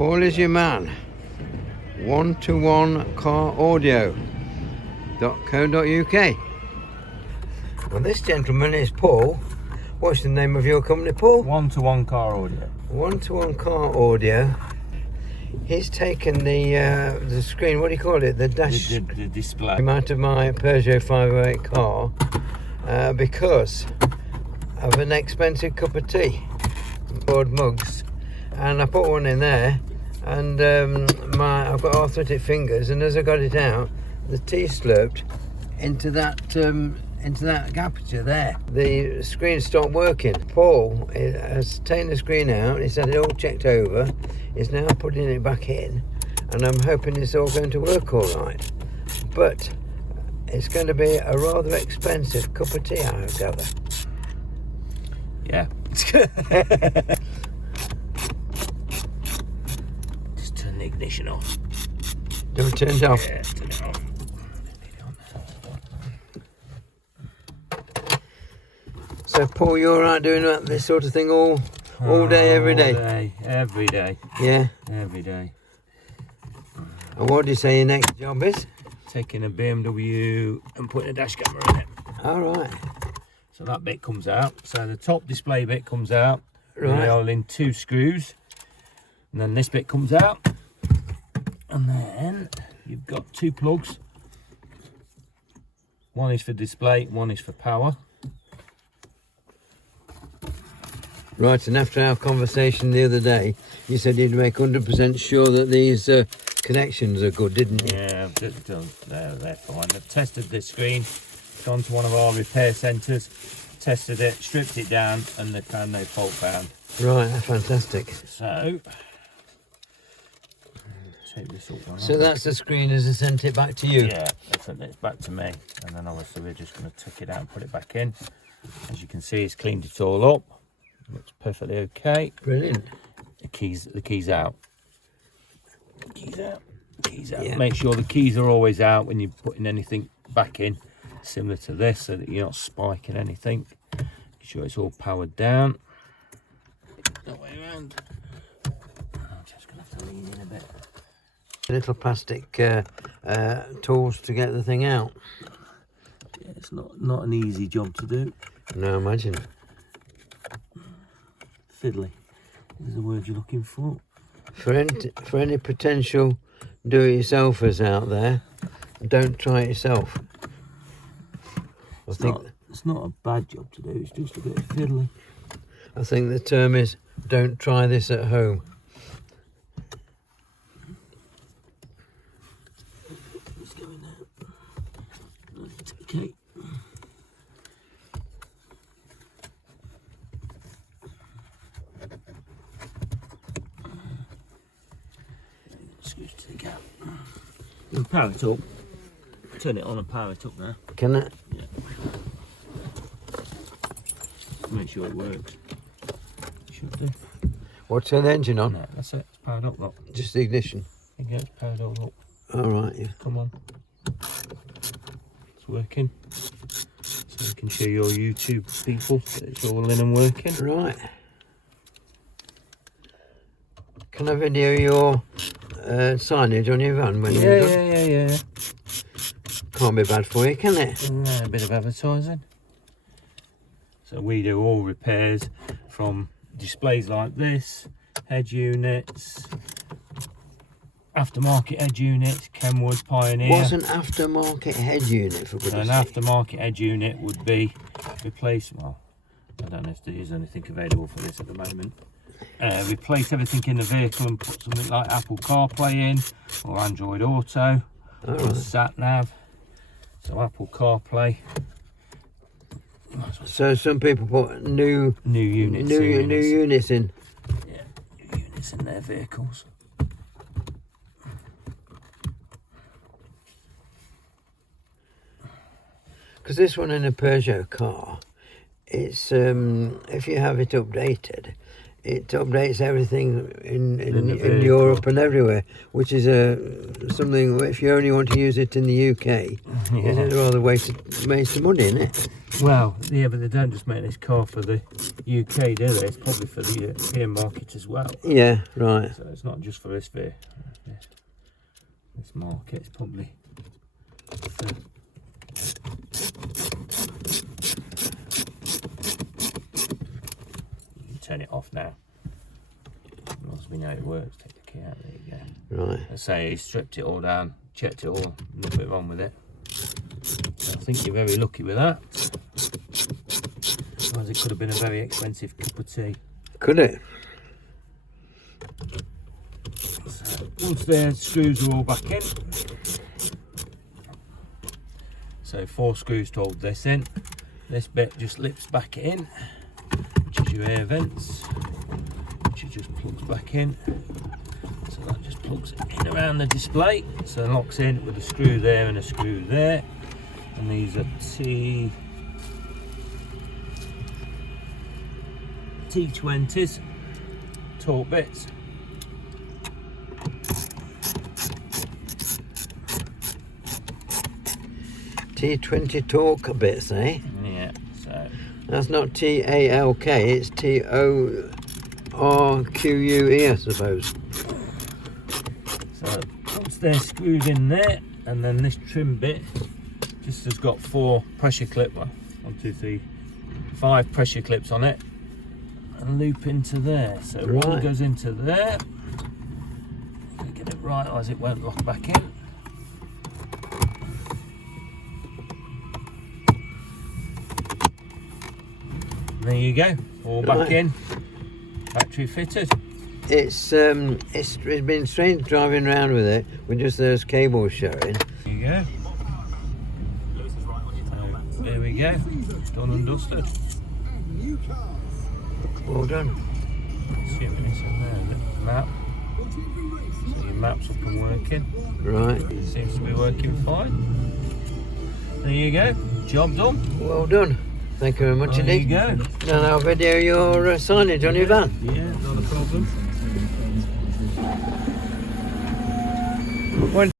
Paul is your man. One Car Audio.co.uk. Well, this gentleman is Paul. What's the name of your company, Paul? One Car Audio. One Car Audio. He's taken the screen. What do you call it? The dash. The display. Out of my Peugeot 508 car because of an expensive cup of tea, board mugs, and I put one in there, and I've got arthritic fingers, and as I got it out, the tea slurped into that aperture there. The screen stopped working. Paul has taken the screen out. He's had it all checked over. He's now putting it back in, and I'm hoping it's all going to work all right. But it's going to be a rather expensive cup of tea, I gather. Yeah. Just turn the ignition off. Don't turn it off. Yeah, turn it off. So, Paul, you're all right doing this sort of thing all day, every day? Every day. Yeah? Every day. And what do you say your next job is? Taking a BMW and putting a dash camera in it. All right. So that bit comes out. So the top display bit comes out. Right. All in 2 screws. And then this bit comes out. And then you've got 2 plugs. One is for display, one is for power. Right, and after our conversation the other day, you said you'd make 100% sure that these connections are good, didn't you? Yeah, they're fine. I've tested this screen, gone to one of our repair centres, tested it, stripped it down, and they found no fault found. Right, that's fantastic. So, take this up. So that's the screen as I sent it back to you? Yeah, it's back to me, and then obviously we're just going to tuck it out and put it back in. As you can see, it's cleaned it all up. Looks perfectly okay. Brilliant. The keys out. Keys out. Yeah. Make sure the keys are always out when you're putting anything back in, similar to this, so that you're not spiking anything. Make sure it's all powered down. That way around. I'm just gonna have to lean in a bit. Little plastic tools to get the thing out. Yeah, it's not an easy job to do. No, imagine. Fiddly is the word you're looking for. For any potential do-it-yourselfers out there, don't try it yourself. It's not a bad job to do, it's just a bit fiddly. I think the term is, don't try this at home. It's going out. Okay. Screws to the gap. You can power it up. Turn it on and power it up now. Can it? Yeah. Make sure it works. Should do. Or turn the engine on? No, that's it. It's powered up, look. Just the ignition? Yeah, it's powered all up. All right, yeah. Come on. It's working. So you can show your YouTube people that it's all in and working. Right. Can I video your signage on your van when you're done? Yeah. Can't be bad for you, can it? A bit of advertising. So we do all repairs from displays like this, head units, aftermarket head units, Kenwood, Pioneer. What's an aftermarket head unit, for goodness sake? An aftermarket head unit would be replace, well, I don't know if there is anything available for this at the moment. Replace everything in the vehicle and put something like Apple CarPlay in, or Android Auto, or Sat Nav. So Apple CarPlay. So some people put new units in. Yeah, new units in their vehicles. Because this one in a Peugeot car, it's if you have it updated, it updates everything in vehicle. Europe and everywhere, which is something, if you only want to use it in the UK, it's a rather waste of money, isn't it? Well, yeah, but they don't just make this car for the UK, do they? It's probably for the European market as well. Yeah, right. So it's not just for this market, it's probably for... You can turn it off now. Once we know it works, take the key out, there you go. Right. I say he stripped it all down, checked it all, nothing wrong with it. So I think you're very lucky with that. Otherwise it could have been a very expensive cup of tea. Could it? So once the screws are all back in, so 4 screws to hold this in. This bit just lifts back in, which is your air vents, which it just plugs back in. So that just plugs in around the display, so it locks in with a screw there and a screw there. And these are T20s, torque bits. T20 torque bits, eh? Yeah, so That's not TALK, it's TORQUE, I suppose. So once they're screwed in there, and then this trim bit just has got 4 pressure clips, 1, 2, 3, 5 pressure clips on it, and loop into there. So Right. one goes into there. Get it right, otherwise it won't lock back in. There you go, all back Right. in, factory fitted. It's been strange driving around with it with just those cables showing. There you go. So, there we go, done and dusted. Well done. Assuming it's in there, the map. So your map's up and working. Right. Seems to be working fine. There you go, job done. Well done. Thank you very much There you indeed. go. Now I'll video your signage on your van. Yeah, not a problem.